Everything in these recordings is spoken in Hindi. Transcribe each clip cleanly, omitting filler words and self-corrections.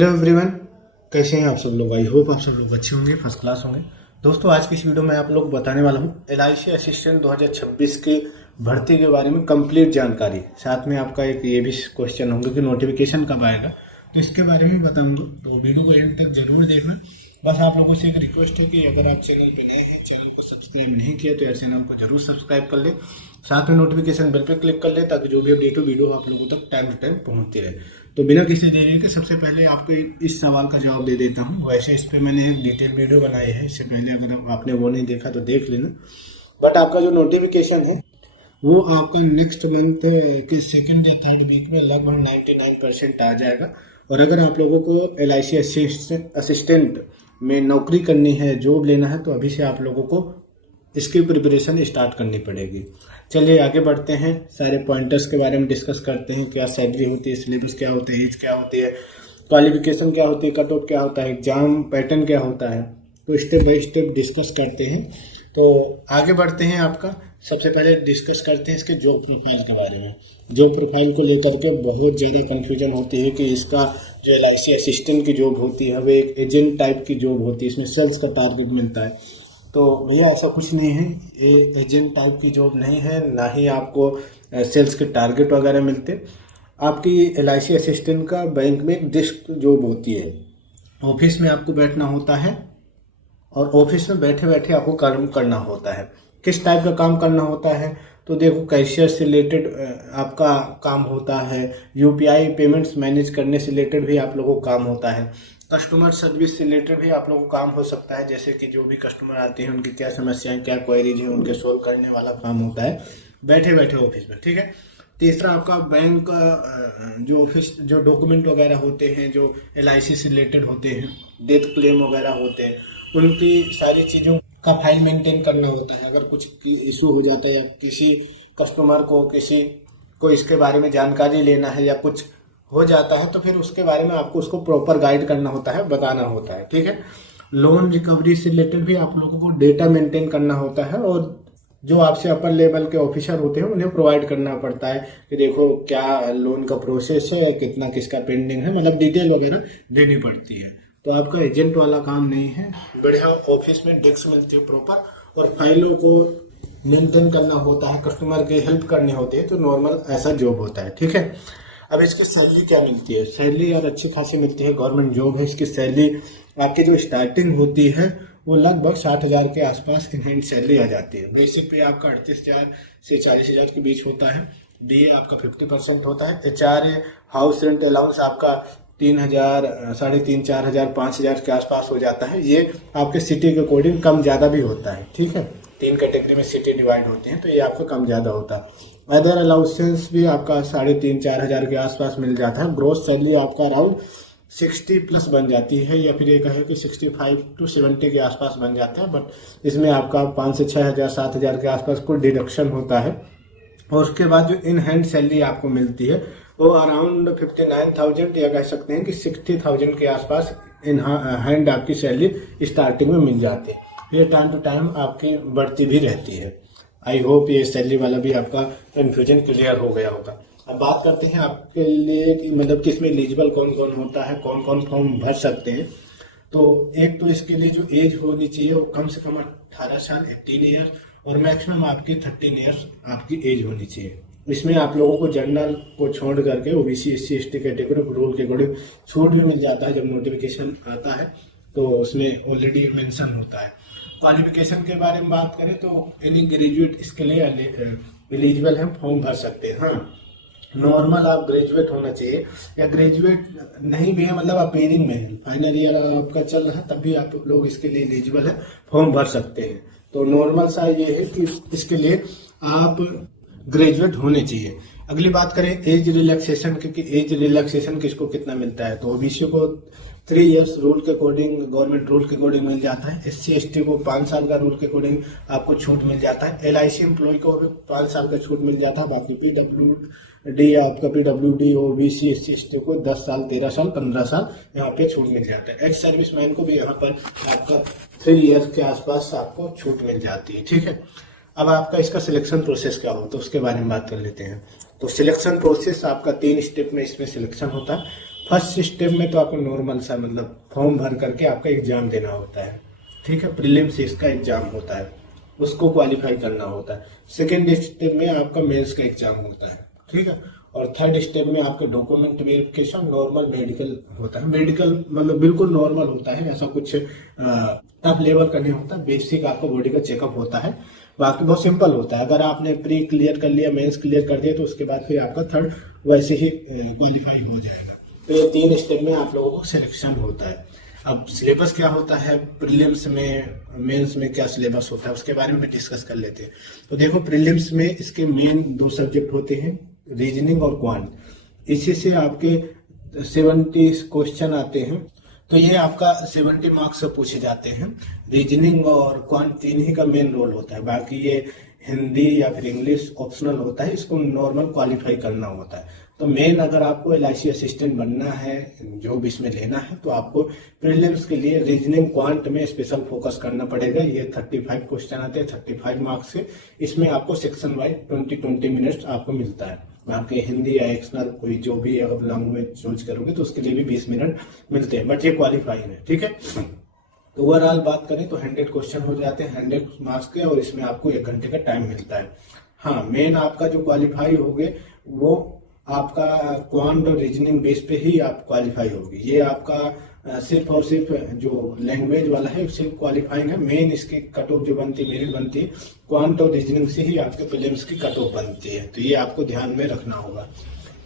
हेलो एवरीवन, कैसे हैं आप सब लोग। आई होप आप सब लोग अच्छे होंगे, फर्स्ट क्लास होंगे। दोस्तों, आज की इस वीडियो में आप लोग को बताने वाला हूं LIC असिस्टेंट 2026 के भर्ती के बारे में कंप्लीट जानकारी। साथ में आपका एक ये भी क्वेश्चन होंगे कि नोटिफिकेशन कब आएगा, तो इसके बारे में बताऊंगा। तो वीडियो को एंड तक जरूर देखना। बस आप लोगों से एक रिक्वेस्ट है कि अगर आप चैनल पर नए हैं, चैनल को सब्सक्राइब नहीं किया तो यार चैनल को जरूर सब्सक्राइब कर ले। साथ में नोटिफिकेशन बेल पर क्लिक कर ले ताकि जो भी अपडेट वीडियो आप लोगों तक टाइम टू टाइम पहुंचती रहे। तो बिना किसी देरी के सबसे पहले आपको इस सवाल का जवाब दे देता हूं। वैसे इस पे मैंने एक डिटेल वीडियो बनाई है, इससे पहले अगर आपने वो नहीं देखा तो देख लेना। बट आपका जो नोटिफिकेशन है वो आपका नेक्स्ट मंथ के सेकंड या थर्ड वीक में लगभग 99% आ जाएगा। और अगर आप लोगों को LIC असिस्टेंट में नौकरी करनी है, जॉब लेना है, तो अभी से आप लोगों को इसकी प्रिपरेशन स्टार्ट करनी पड़ेगी। चलिए आगे बढ़ते हैं, सारे पॉइंटर्स के बारे में डिस्कस करते हैं। क्या सैलरी होती है, सिलेबस क्या होती है, एज क्या होती है, क्वालिफिकेशन क्या होती है, कट ऑफ क्या होता है, एग्जाम पैटर्न क्या होता है, तो स्टेप बाय स्टेप डिस्कस करते हैं। तो आगे बढ़ते हैं। आपका सबसे पहले डिस्कस करते हैं इसके जॉब प्रोफाइल के बारे में। जॉब प्रोफाइल को लेकर के बहुत ज़्यादा कन्फ्यूजन होती है कि इसका जो LIC असिस्टेंट की जॉब होती है वो एक एजेंट टाइप की जॉब होती है, इसमें सेल्स का टारगेट मिलता है। तो भैया ऐसा कुछ नहीं है, ये एजेंट टाइप की जॉब नहीं है, ना ही आपको सेल्स के टारगेट वगैरह मिलते। आपकी LIC असिस्टेंट का बैंक में एक डेस्क जॉब होती है, ऑफिस में आपको बैठना होता है और ऑफिस में बैठे बैठे आपको काम करना होता है। किस टाइप का काम करना होता है, तो देखो कैशियर से रिलेटेड आपका काम होता है, UPI पेमेंट्स मैनेज करने से रिलेटेड भी आप लोगों को काम होता है, कस्टमर सर्विस से रिलेटेड भी आप लोगों को काम हो सकता है, जैसे कि जो भी कस्टमर आते हैं उनकी क्या समस्याएं, क्या क्वेरीज हैं, उनके सोल्व करने वाला काम होता है बैठे बैठे ऑफिस में। ठीक है। तीसरा आपका बैंक का जो ऑफिस जो डॉक्यूमेंट वगैरह होते हैं, जो LIC से रिलेटेड होते हैं, डेथ क्लेम वगैरह होते हैं, उनकी सारी चीज़ों का फाइल मेंटेन करना होता है। अगर कुछ इशू हो जाता है या किसी कस्टमर को किसी को इसके बारे में जानकारी लेना है या कुछ हो जाता है, तो फिर उसके बारे में आपको उसको प्रॉपर गाइड करना होता है, बताना होता है। ठीक है। लोन रिकवरी से रिलेटेड भी आप लोगों को डेटा मेंटेन करना होता है और जो आपसे अपर लेवल के ऑफिसर होते हैं उन्हें प्रोवाइड करना पड़ता है कि देखो क्या लोन का प्रोसेस है, कितना किसका पेंडिंग है, मतलब डिटेल वगैरह देनी पड़ती है। तो आपका एजेंट वाला काम नहीं है, बढ़िया ऑफिस में डेस्क मिलती है प्रॉपर और फाइलों को मेंटेन करना होता है, कस्टमर की हेल्प करनी होती है। तो नॉर्मल ऐसा जॉब होता है। ठीक है। अब इसकी सैलरी क्या मिलती है, सैलरी यार अच्छी खासी मिलती है, गवर्नमेंट जॉब है। इसकी सैलरी आपकी जो स्टार्टिंग होती है वो लगभग 60,000 के आसपास इन हैंड सैलरी आ जाती है। बेसिक पे आपका 38,000 से 40,000 के बीच होता है। DA आपका 50% होता है। HR हाउस रेंट अलाउंस आपका 3,000, 3,500, 4,000, 5,000 के आसपास हो जाता है। ये आपके सिटी के अकॉर्डिंग कम ज़्यादा भी होता है। ठीक है। 3 कैटेगरी में सिटी डिवाइड होती हैं, तो ये आपका कम ज़्यादा होता है। अदर अलाउंसेंस भी आपका 3,500, 4,000 के आसपास मिल जाता है। ग्रोस सैलरी आपका अराउंड 60 प्लस बन जाती है, या फिर ये कहे कि 65 to 70 के आसपास बन जाता है। बट इसमें आपका 5 से 6,000, 7,000 के आसपास कुछ डिडक्शन होता है। और उसके बाद जो इन हैंड सैलरी आपको मिलती है वो अराउंड 59,000 या कह सकते हैं कि 60,000 के आसपास इन हैंड आपकी सैलरी स्टार्टिंग में मिल जाती है। फिर टाइम टू टाइम आपकी बढ़ती भी रहती है। आई होप ये सैलरी वाला भी आपका कंफ्यूजन क्लियर हो गया होगा। अब बात करते हैं आपके लिए कि मतलब किसमें एलिजिबल कौन कौन होता है, कौन कौन फॉर्म भर सकते हैं। तो एक तो इसके लिए जो एज होनी चाहिए वो कम से कम 18 साल 18 ईयर और मैक्सिमम आपकी 13 ईयर्स आपकी एज होनी चाहिए। इसमें आप लोगों को जनरल को छोड़ करके OBC SC ST category rule के अकॉर्डिंग छूट भी मिल जाता है। जब नोटिफिकेशन आता है तो उसमें ऑलरेडी मेंशन होता है। क्वालिफिकेशन के बारे में बात करें तो एनी ग्रेजुएट इसके लिए एलिजिबल है, फॉर्म भर सकते हैं। हाँ, नॉर्मल आप ग्रेजुएट होना चाहिए, या ग्रेजुएट नहीं भी है मतलब आप पेरिंग में है, फाइनल ईयर आपका चल रहा है, तब भी आप लोग इसके लिए एलिजिबल है, फॉर्म भर सकते हैं। तो नॉर्मल सा ये है कि इसके लिए आप ग्रेजुएट होने चाहिए। अगली बात करें एज रिलैक्सेशन की, कि एज रिलैक्सेशन किसको कितना मिलता है। तो OBC को 3 इयर्स रूल के अकॉर्डिंग, गवर्नमेंट रूल के अकॉर्डिंग मिल जाता है। SC ST को 5 साल का रूल के अकॉर्डिंग आपको छूट मिल जाता है। LIC एम्प्लॉय को भी 5 साल का छूट मिल जाता है। बाकी PWD आपका PWD OBC SC ST को 10 साल, 13 साल, 15 साल यहाँ पे छूट मिल जाता है। एक्स सर्विसमैन को भी यहाँ पर आपका 3 ईयर के आसपास आपको छूट मिल जाती है। ठीक है। अब आपका इसका सिलेक्शन प्रोसेस क्या होता है उसके बारे में बात कर लेते हैं। तो सिलेक्शन प्रोसेस आपका 3 स्टेप में इसमें सिलेक्शन होता है। फर्स्ट स्टेप में तो आपको नॉर्मल सा मतलब फॉर्म भर करके आपका एग्जाम देना होता है, ठीक है। प्रीलिम्स इसका एग्जाम होता है, उसको क्वालिफाई करना होता है। सेकेंड स्टेप में आपका मेंस का एग्जाम होता है, ठीक है। और थर्ड स्टेप में आपका डॉक्यूमेंट वेरिफिकेशन, नॉर्मल मेडिकल होता है। मेडिकल मतलब बिल्कुल नॉर्मल होता है, ऐसा कुछ टफ लेवल का नहीं होता, बेसिक आपका बॉडी का चेकअप होता है। बाकी बहुत सिंपल होता है। अगर आपने प्री क्लियर कर लिया, मेंस क्लियर कर दिया, तो उसके बाद फिर आपका थर्ड वैसे ही क्वालिफाई हो जाएगा। तो ये 3 स्टेप में आप लोगों को सिलेक्शन होता है। अब सिलेबस क्या होता है, प्रीलिम्स में मेंस में क्या सिलेबस होता है, उसके बारे में डिस्कस कर लेते हैं। तो देखो, प्रीलिम्स में इसके मेन 2 सब्जेक्ट होते हैं, रीजनिंग और क्वांट। इसी से आपके 70 क्वेश्चन आते हैं। तो ये आपका 70 मार्क्स से पूछे जाते हैं। रीजनिंग और क्वांट 3 ही का मेन रोल होता है, बाकी ये हिंदी या फिर इंग्लिश ऑप्शनल होता है, इसको नॉर्मल क्वालिफाई करना होता है। तो मेन अगर आपको LIC असिस्टेंट बनना है, जो भी इसमें लेना है, तो आपको प्रीलिम्स के लिए रीजनिंग क्वांट में स्पेशल फोकस करना पड़ेगा। ये 35 क्वेश्चन आते हैं 35 मार्क्स से। इसमें आपको सेक्शन वाइज 20 मिनट्स आपको मिलता है। बाकी हिंदी या एक्सटर्नल कोई जो भी अगर लैंग्वेज चूज करोगे तो उसके लिए भी 20 मिनट मिलते हैं, बट ये क्वालिफाई है, ठीक है। तो ओवरऑल बात करें तो 100 क्वेश्चन हो जाते हैं 100 मार्क्स के, और इसमें आपको 1 घंटे का टाइम मिलता है। हाँ, मेन आपका जो क्वालिफाई होगे वो आपका क्वांट और रीजनिंग बेस पे ही आप क्वालिफाई होगी। ये आपका सिर्फ और सिर्फ जो लैंग्वेज वाला है सिर्फ क्वालिफाइंग है। मेन इसकी कट ऑफ जो बनती है, मेरिट बनती है, क्वांट और रीजनिंग से ही आपके प्रीलिम्स की कट ऑफ बनती है। तो ये आपको ध्यान में रखना होगा।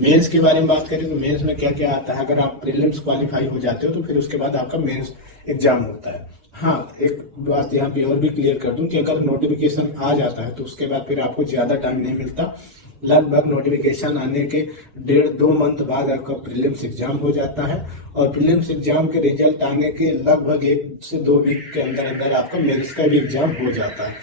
मेंस के बारे में बात करें तो मेंस में क्या क्या आता है। अगर आप प्रीलिम्स क्वालिफाई हो जाते हो तो फिर उसके बाद आपका मेंस एग्जाम होता है। हाँ, एक बात यहाँ पे और भी क्लियर कर दूं कि अगर नोटिफिकेशन आ जाता है तो उसके बाद फिर आपको ज्यादा टाइम नहीं मिलता। लगभग नोटिफिकेशन आने के 1.5-2 मंथ बाद आपका प्रीलिम्स एग्जाम हो जाता है, और प्रीलिम्स एग्जाम के रिजल्ट आने के लगभग 1 से 2 वीक के अंदर अंदर आपका मेंस का भी एग्जाम हो जाता है।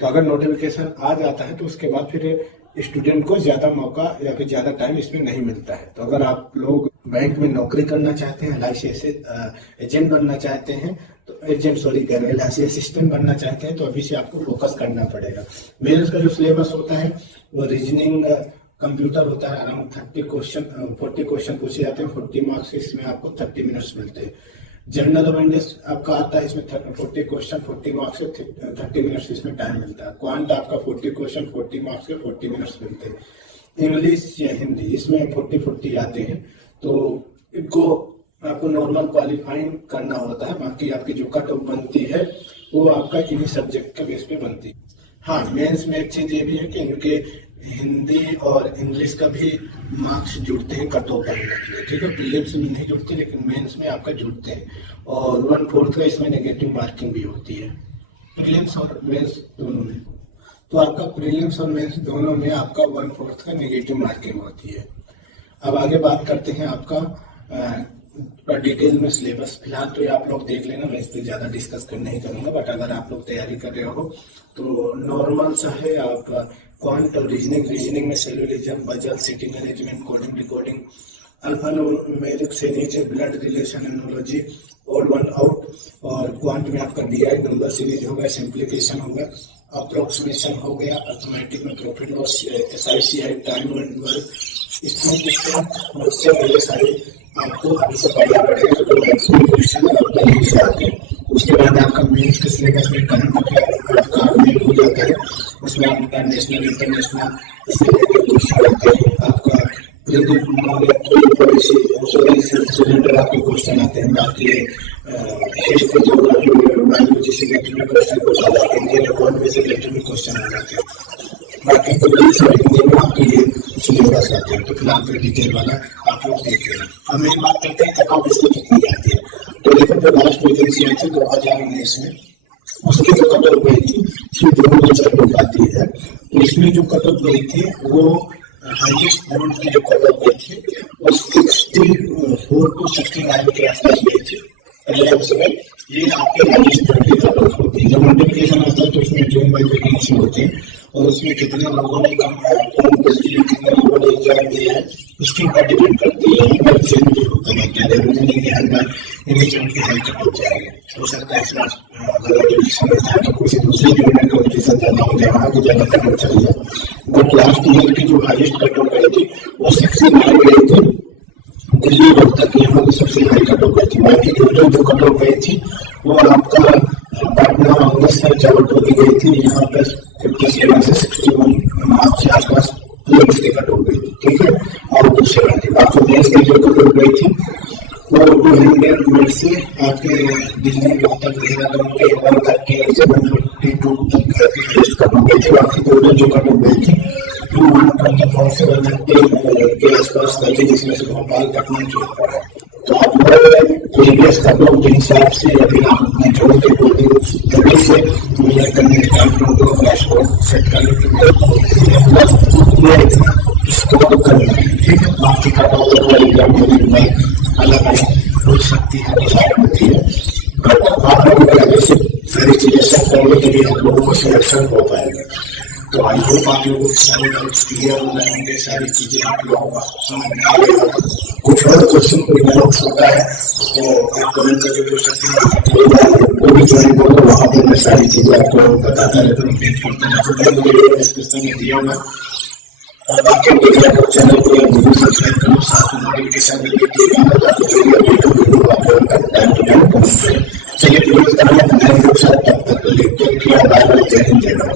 तो अगर नोटिफिकेशन आ जाता है तो उसके बाद फिर स्टूडेंट को ज्यादा मौका या फिर ज्यादा टाइम इसमें नहीं मिलता है। तो अगर आप लोग बैंक में नौकरी करना चाहते हैं, LIC एजेंट बनना चाहते हैं, तो LIC असिस्टेंट बनना चाहते हैं, तो अभी से आपको फोकस करना पड़ेगा। मेंस का जो सिलेबस होता है वो रीजनिंग कंप्यूटर होता है। अराउंड 40 क्वेश्चन पूछे जाते हैं, 40 मार्क्स। इसमें आपको 30 मिनट्स मिलते हैं। जनरल अवेयरनेस आपका आता है, इसमें 40 क्वेश्चन 40 मार्क्स से 30 मिनट्स इसमें टाइम मिलता है। क्वांट आपका 40 क्वेश्चन 40 मार्क्स के 40 मिनट्स मिलते हैं। इंग्लिश या हिंदी इसमें 40 आते हैं, तो इनको आपको नॉर्मल क्वालिफाइंग करना होता है। बाकी आपकी जो कट ऑफ बनती है वो आपका इन्हीं सब्जेक्ट के बेस पे बनती है। हाँ, मेंस में एक चीज ये भी है कि इनके हिंदी और इंग्लिश का भी मार्क्स जुड़ते हैं कट ऑफ बनने के लिए, ठीक है। प्रीलिम्स में नहीं जुड़ते, लेकिन मेंस में आपका जुड़ते हैं, और 1/4 का इसमें नेगेटिव मार्किंग भी होती है, प्रीलिम्स और मेंस दोनों में। तो आपका प्रीलिम्स और मेंस दोनों में आपका 1/4 का नेगेटिव मार्किंग होती है। अब आगे बात करते हैं आपका डिटेल में सिलेबस। फिलहाल तो ये आप लोग देख लेना, मैं इस पर ज्यादा डिस्कस कर नहीं करूंगा, बट अगर आप लोग तैयारी कर रहे हो तो नॉर्मल सा है। आप क्वांट और रीजनिंग में syllogism, puzzle, sitting arrangement, coding, decoding, alphanumeric से नीचे blood relation, analogy, odd one out, और क्वांट में आपका DI नंबर सीरीज होगा, सिंप्लीफिकेशन होगा, अप्रोक्सीमेशन हो गया, अर्थमेटिक में profit loss, SICI, time and work, इसमें मुझसे बड़े सारे आपको अभी से पढ़ना पड़ेगा। तो मैक्सिमम क्वेश्चन आपका यही से आते हैं। उसके बाद आपका मेंस के सिलेबस में करंट अफेयर आपका मेन हो जाता है। उसमें आपका नेशनल इंटरनेशनल इससे रिलेटेड क्वेश्चन आते हैं। आपका सिलेंडर आपके क्वेश्चन आते हैं। बाकी हिस्ट्री, ज्योग्राफी, बायोलॉजी से रिलेटेड क्वेश्चन आते हैं। इंडियन इकोनॉमी से रिलेटेड क्वेश्चन आ जाते हैं। बाकी इंग्लिश और हिंदी में आपके ये सिलेबस आते हैं। तो फिलहाल तो डिटेल वाला आप लोग देख लेना। अब मेन बात करते हैं कट ऑफ इसको कितनी आती है। तो देखो, जो लास्ट वैकेंसी आई थी 2019 में, उसकी जो कट ऑफ गई थी उसमें 2 आती है। तो इसमें जो कट ऑफ गई थी वो हाईएस्ट बोर्ड की जो कट ऑफ गई थी वो 64 to 69 के आसपास गई थी। ये आपके हाईएस्ट बोर्ड की कट ऑफ होती है। जब नोटिफिकेशन आता है तो उसमें जून वाइज वैकेंसी होती है, और उसमें कितने लोगों ने कितने लोगों ने एग्जाम दिया है उसके ऊपर डिपेंड करती है। हर चेंज भी होता रहता है, जरूरी नहीं कि हर बार इन्हीं की हाई कट हो जाएगी। हो सकता है इस बार नोटिफिकेशन होता है तो किसी दूसरे यूनियन नोटिफिकेशन ज्यादा हो जाए, वहाँ की ज्यादा कट ऑफ चली जाए। बट लास्ट ईयर की जो हाईएस्ट कट ऑफ गई थी वो 69 गई थी दिल्ली रोड तक यहाँ की सबसे हाई कट ऑफ गई थी। बाकी टोटल जो कट ऑफ गई थी वो आपका पटना, अमृतसर, जबलपुर की गई थी। यहाँ पे 57 से 61 मार्क्स के आसपास मेंस की कट ऑफ गई थी, ठीक है। और दूसरी बात है, बाकी मेंस की जो कट ऑफ गई थी वो 200 मिनट से आपके दिल्ली रोड तक देहरादून के 13752 तक हाईएस्ट कट ऑफ गई थी। बाकी टोटल जो कट ऑफ गई थी 124 से 130 के आसपास गई थी, जिसमें से भोपाल, पटना, जोधपुर है। तो आप प्रीवियस कट ऑफ के हिसाब से या फिर आप अपने जोड़ के बोलते से क्लियर करने के टाइम को फ्लैश को सेट कर लेते इतना स्कोर करना है, ठीक है। बाकी कट ऑफ एग्जाम में अलग अलग हो सकती है, डिसाइड होती है, बट आप लोगों के आगे से सारी चीजें सब करने के लिए आप लोगों को सिलेक्शन हो पाएगा। तो आई होप आप लोगों को सारे डाउट्स क्लियर हो गए होंगे, सारी चीजें आप लोगों को समझ में आ गई। कुछ और क्वेश्चन कोई डाउट्स होता है तो आप कमेंट करके पूछ सकते हैं, वो भी ज्वाइन करो, वहाँ पर मैं सारी चीजें आपको बताता रहता हूँ, अपडेट करता रहता हूँ। वीडियो डिस्क्रिप्शन में दिया होगा, बाकी चैनल को जरूर सब्सक्राइब करो, साथ में नोटिफिकेशन बिल भी क्लिक करना ताकि जो भी अपडेट हो वीडियो आप टाइम टू टाइम पहुंच जाए। चलिए वीडियो बनाने तब तक लिखते हैं, बाय बाय, जय हिंद, जय भारत।